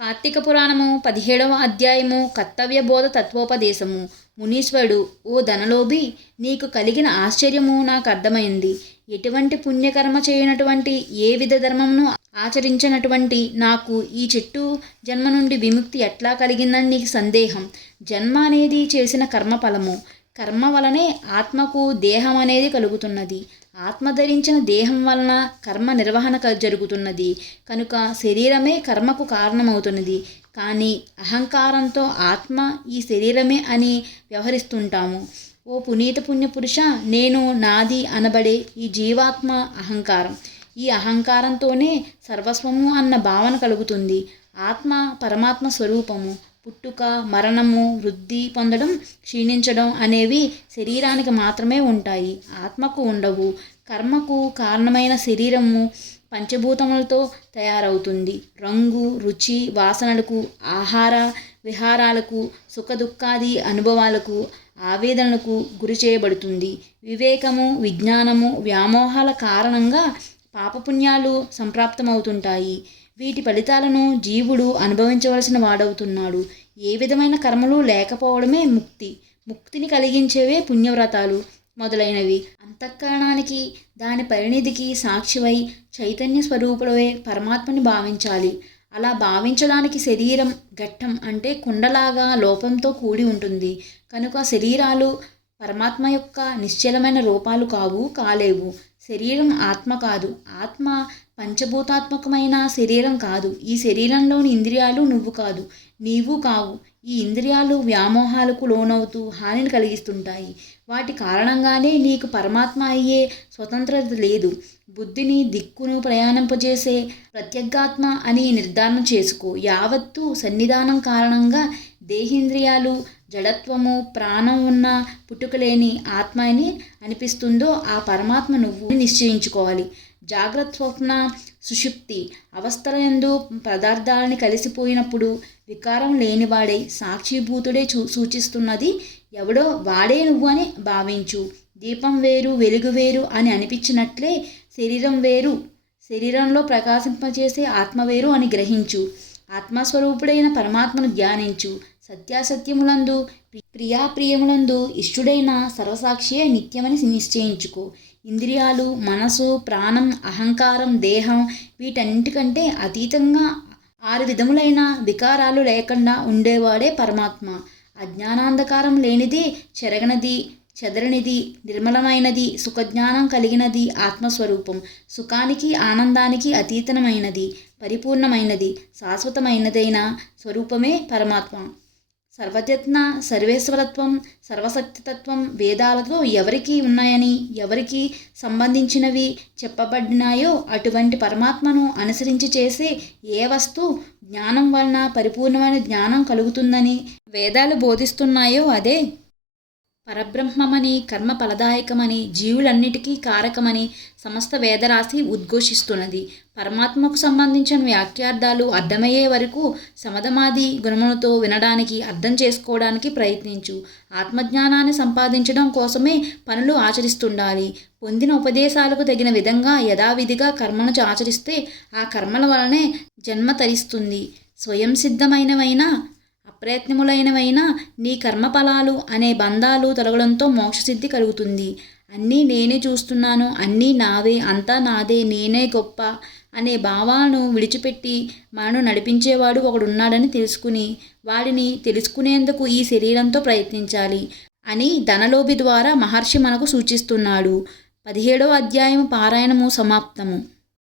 కార్తీక పురాణము 17వ అధ్యాయము కర్తవ్యబోధ తత్వోపదేశము. మునీశ్వరుడు: ఓ ధనలోభి, నీకు కలిగిన ఆశ్చర్యము నాకు అర్థమైంది. ఎటువంటి పుణ్యకర్మ చేయనటువంటి, ఏ విధ ధర్మమును ఆచరించినటువంటి నాకు ఈ చెట్టు జన్మ నుండి విముక్తి ఎట్లా కలిగిందని నీకు సందేహం. జన్మ అనేది చేసిన కర్మ ఫలము. కర్మ వలనే ఆత్మకు దేహం అనేది కలుగుతున్నది. ఆత్మ ధరించిన దేహం వలన కర్మ నిర్వహణ జరుగుతున్నది. కనుక శరీరమే కర్మకు కారణమవుతున్నది. కానీ అహంకారంతో ఆత్మ ఈ శరీరమే అని వ్యవహరిస్తుంటాము. ఓ పునీత పుణ్యపురుష, నేను నాది అనబడే ఈ జీవాత్మ అహంకారం. ఈ అహంకారంతోనే సర్వస్వము అన్న భావన కలుగుతుంది. ఆత్మ పరమాత్మ స్వరూపము. పుట్టుక, మరణము, వృద్ధి పొందడం, క్షీణించడం అనేవి శరీరానికి మాత్రమే ఉంటాయి, ఆత్మకు ఉండవు. కర్మకు కారణమైన శరీరము పంచభూతములతో తయారవుతుంది. రంగు, రుచి, వాసనలకు, ఆహార విహారాలకు, సుఖదుఖాది అనుభవాలకు, ఆవేదనలకు గురి చేయబడుతుంది. వివేకము, విజ్ఞానము, వ్యామోహాల కారణంగా పాపపుణ్యాలు సంప్రాప్తమవుతుంటాయి. వీటి ఫలితాలను జీవుడు అనుభవించవలసిన వాడవుతున్నాడు. ఏ విధమైన కర్మలు లేకపోవడమే ముక్తి. ముక్తిని కలిగించేవే పుణ్యవ్రతాలు మొదలైనవి. అంతఃకరణానికి, దాని పరిణితికి సాక్షివై చైతన్య స్వరూపుడవే పరమాత్మని భావించాలి. అలా భావించడానికి శరీరం ఘట్టం అంటే కుండలాగా లోపంతో కూడి ఉంటుంది. కనుక శరీరాలు పరమాత్మ యొక్క నిశ్చలమైన రూపాలు కాలేవు. శరీరం ఆత్మ కాదు. ఆత్మ పంచభూతాత్మకమైన శరీరం కాదు. ఈ శరీరంలోని ఇంద్రియాలు నువ్వు కాదు, నీవు కావు. ఈ ఇంద్రియాలు వ్యామోహాలకు లోనవుతూ హానిని కలిగిస్తుంటాయి. వాటి కారణంగానే నీకు పరమాత్మ అయ్యే స్వతంత్రత లేదు. బుద్ధిని దిక్కును ప్రయాణింపజేసే ప్రత్యేగాత్మ అని నిర్ధారణ చేసుకో. యావత్తు సన్నిధానం కారణంగా దేహేంద్రియాలు, జడత్వము, ప్రాణం ఉన్న పుట్టుకలేని ఆత్మ అని అనిపిస్తుందో ఆ పరమాత్మ నువ్వు నిశ్చయించుకోవాలి. జాగ్రత్త, స్వప్న, సుషుప్తి అవస్థలయందు పదార్థాలని కలిసిపోయినప్పుడు వికారం లేనివాడై సాక్షిభూతుడే సూచిస్తున్నది ఎవడో వాడే నువ్వు అని భావించు. దీపం వేరు, వెలుగు వేరు అని అనిపించినట్లే శరీరం వేరు, శరీరంలో ప్రకాశింపజేసే ఆత్మ వేరు అని గ్రహించు. ఆత్మస్వరూపుడైన పరమాత్మను ధ్యానించు. సత్యాసత్యములందు, ప్రియాప్రియములందు ఇష్టుడైన సర్వసాక్షియే నిత్యమని నిశ్చయించుకో. ఇంద్రియాలు, మనసు, ప్రాణం, అహంకారం, దేహం వీటన్నిటికంటే అతీతంగా 6 విధములైన వికారాలు లేకుండా ఉండేవాడే పరమాత్మ. అజ్ఞానాంధకారం లేనిది, చెరగనిది, చెదరనిది, నిర్మలమైనది, సుఖజ్ఞానం కలిగినది ఆత్మస్వరూపం. సుఖానికి, ఆనందానికి అతీతమైనది, పరిపూర్ణమైనది, శాశ్వతమైనదైన స్వరూపమే పరమాత్మ. సర్వయత్న, సర్వేశ్వరత్వం, సర్వశక్తితత్వం వేదాలతో ఎవరికి ఉన్నాయని, ఎవరికి సంబంధించినవి చెప్పబడినాయో అటువంటి పరమాత్మను అనుసరించి చేసే ఏ వస్తు జ్ఞానం వలన పరిపూర్ణమైన జ్ఞానం కలుగుతుందని వేదాలు బోధిస్తున్నాయో అదే పరబ్రహ్మమని, కర్మ ఫలదాయకమని, జీవులన్నిటికీ కారకమని సమస్త వేదరాశి ఉద్ఘోషిస్తున్నది. పరమాత్మకు సంబంధించిన వాక్యార్థాలు అర్థమయ్యే వరకు సమధమాది గుణములతో వినడానికి, అర్థం చేసుకోవడానికి ప్రయత్నించు. ఆత్మజ్ఞానాన్ని సంపాదించడం కోసమే పనులు ఆచరిస్తుండాలి. పొందిన ఉపదేశాలకు తగిన విధంగా యథావిధిగా కర్మను ఆచరిస్తే ఆ కర్మల వలనే జన్మ తరిస్తుంది. స్వయం సిద్ధమైనవైనా అప్రయత్నములైనవైనా నీ కర్మఫలాలు అనే బంధాలు తొలగడంతో మోక్షసిద్ధి కలుగుతుంది. అన్నీ నేనే చూస్తున్నాను, అన్నీ నావే, అంతా నాదే, నేనే గొప్ప అనే భావాలను విడిచిపెట్టి మనను నడిపించేవాడు ఒకడున్నాడని తెలుసుకుని వాడిని తెలుసుకునేందుకు ఈ శరీరంతో ప్రయత్నించాలి అని ధనలోభి ద్వారా మహర్షి మనకు సూచిస్తున్నాడు. 17వ అధ్యాయము పారాయణము సమాప్తము.